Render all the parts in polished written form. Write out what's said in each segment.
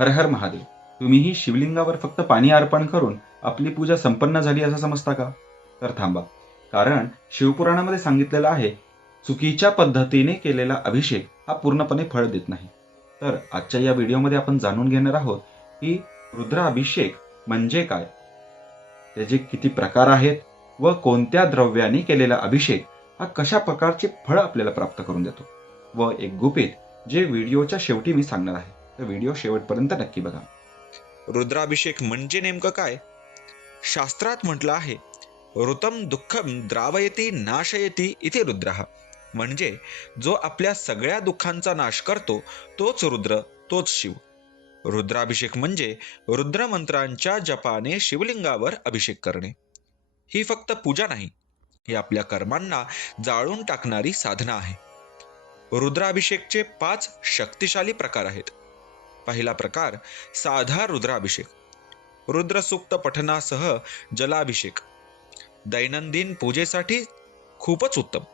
हर हर महादेव. तुम्हीही शिवलिंगावर फक्त पाणी अर्पण करून आपली पूजा संपन्न झाली असं समजता का? तर थांबा. कारण शिवपुराणामध्ये सांगितलेलं आहे, चुकीच्या पद्धतीने केलेला अभिषेक हा पूर्णपणे फळ देत नाही. तर आजच्या या व्हिडिओमध्ये आपण जाणून घेणार आहोत की रुद्राभिषेक म्हणजे काय, त्याचे किती प्रकार आहेत व कोणत्या द्रव्याने केलेला अभिषेक हा कशा प्रकारचे फळ आपल्याला प्राप्त करून देतो, व एक गुपित जे व्हिडिओच्या शेवटी मी सांगणार आहे. तर व्हिडिओ शेवटपर्यंत नक्की बघा. रुद्राभिषेक म्हणजे नेमकं काय? शास्त्रात म्हटलं आहे, ऋतम दुःखम द्रावयती नाशयती इथे रुद्रहा. म्हणजे जो आपल्या सगळ्या दुःखांचा नाश करतो तोच रुद्र, तोच शिव. रुद्राभिषेक म्हणजे रुद्रमंत्रांच्या जपाने शिवलिंगावर अभिषेक करणे. ही फक्त पूजा नाही, ही आपल्या कर्मांना जाळून टाकणारी साधना आहे. रुद्राभिषेकचे 5 शक्तिशाली प्रकार आहेत. पहिला प्रकार, साधा रुद्राभिषेक. रुद्रसूक्त पठनासह जलाभिषेक, दैनंदिन पूजेसाठी खूपच उत्तम.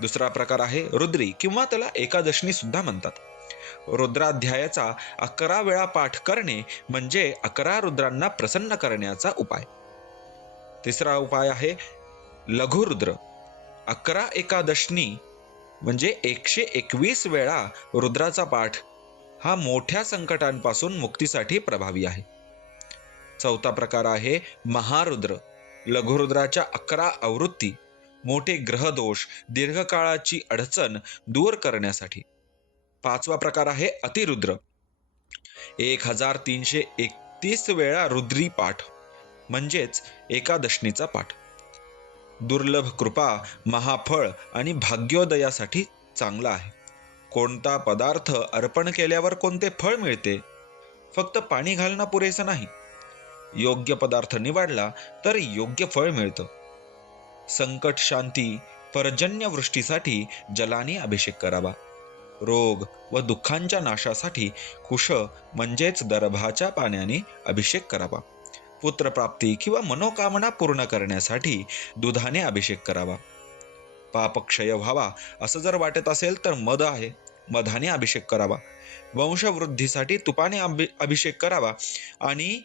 दुसरा प्रकार आहे रुद्री किंवा त्याला एकादशनी सुद्धा म्हणतात. रुद्राध्यायाचा 11 वेळा पाठ करणे म्हणजे 11 रुद्रांना प्रसन्न करण्याचा उपाय. तिसरा उपाय आहे लघुरुद्र. 11 एकादशनी म्हणजे 121 वेळा रुद्राचा पाठ हा मोठ्या संकटांपासून मुक्तीसाठी प्रभावी आहे. चौथा प्रकार आहे महारुद्र. लघुरुद्राच्या 11 आवृत्ती, मोठे ग्रहदोष, दीर्घकाळाची अडचण दूर करण्यासाठी. पाचवा प्रकार आहे अतिरुद्र. 1331 वेळा रुद्री पाठ म्हणजेच एकादशनीचा पाठ. दुर्लभ कृपा, महाफळ आणि भाग्योदयासाठी चांगला आहे. कोणता पदार्थ अर्पण केल्यावर कोणते फळ मिळते? फक्त पाणी घालणं पुरेसं नाही. योग्य पदार्थ निवडला तर योग्य फळ मिळतं. संकट शांती, पर्जन्य वृष्टीसाठी जलाने अभिषेक करावा. रोग व दुःखांच्या नाशासाठी कुश म्हणजेच दर्भाच्या पाण्याने अभिषेक करावा. पुत्रप्राप्ती किंवा मनोकामना पूर्ण करण्यासाठी दुधाने अभिषेक करावा. पापक्षय व्हावा असं जर वाटत असेल तर मध आहे, मधाने अभिषेक करावा. वंशवृद्धीसाठी तुपाने अभिषेक करावा. आणि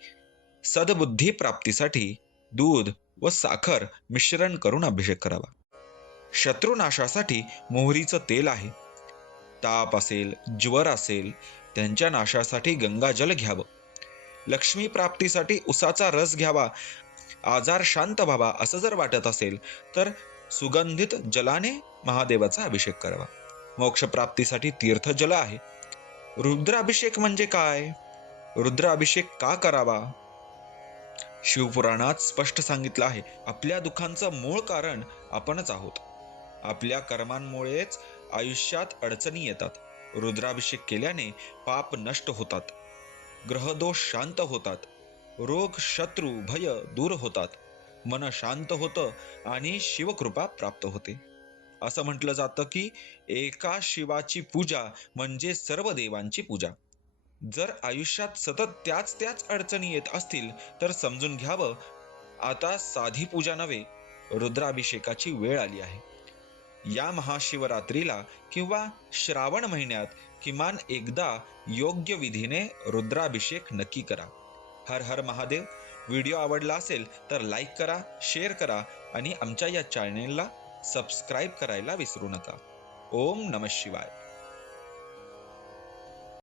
सद्बुद्धी प्राप्तीसाठी दूध व साखर मिश्रण करून अभिषेक करावा. शत्रुनाशासाठी मोहरीचं तेल आहे. ताप असेल, ज्वर असेल, त्यांच्या नाशासाठी गंगाजल घ्यावं. लक्ष्मी प्राप्तीसाठी उसाचा रस घ्यावा. आजार शांत व्हावा असं जर वाटत असेल तर सुगंधित जलाने महादेवाचा अभिषेक करावा. मोक्षप्राप्तीसाठी तीर्थजल आहे. रुद्राभिषेक म्हणजे काय? रुद्राभिषेक का करावा? शिवपुराणात स्पष्ट सांगितलं आहे, आपल्या दुःखांचं मूळ कारण आपणच आहोत. आपल्या कर्मांमुळेच आयुष्यात अडचणी येतात. रुद्राभिषेक केल्याने पाप नष्ट होतात, ग्रहदोष शांत होतात, रोग शत्रू भय दूर होतात, मन शांत होतं आणि शिवकृपा प्राप्त होते. असं म्हटलं जातं की एका शिवाची पूजा म्हणजे सर्व देवांची पूजा. जर आयुष्यात सतत त्याच त्याच अडचणी येत असतील तर समजून घ्यावं, आता साधी पूजा नव्हे, रुद्राभिषेकाची वेळ आली आहे. या महाशिवरात्रीला किंवा श्रावण महिन्यात किमान एकदा योग्य विधीने रुद्राभिषेक नक्की करा. हर हर महादेव. व्हिडिओ आवडला असेल तर लाईक करा, शेअर करा आणि आमच्या या चॅनेलला सबस्क्राईब करायला विसरू नका. ओम नमः शिवाय.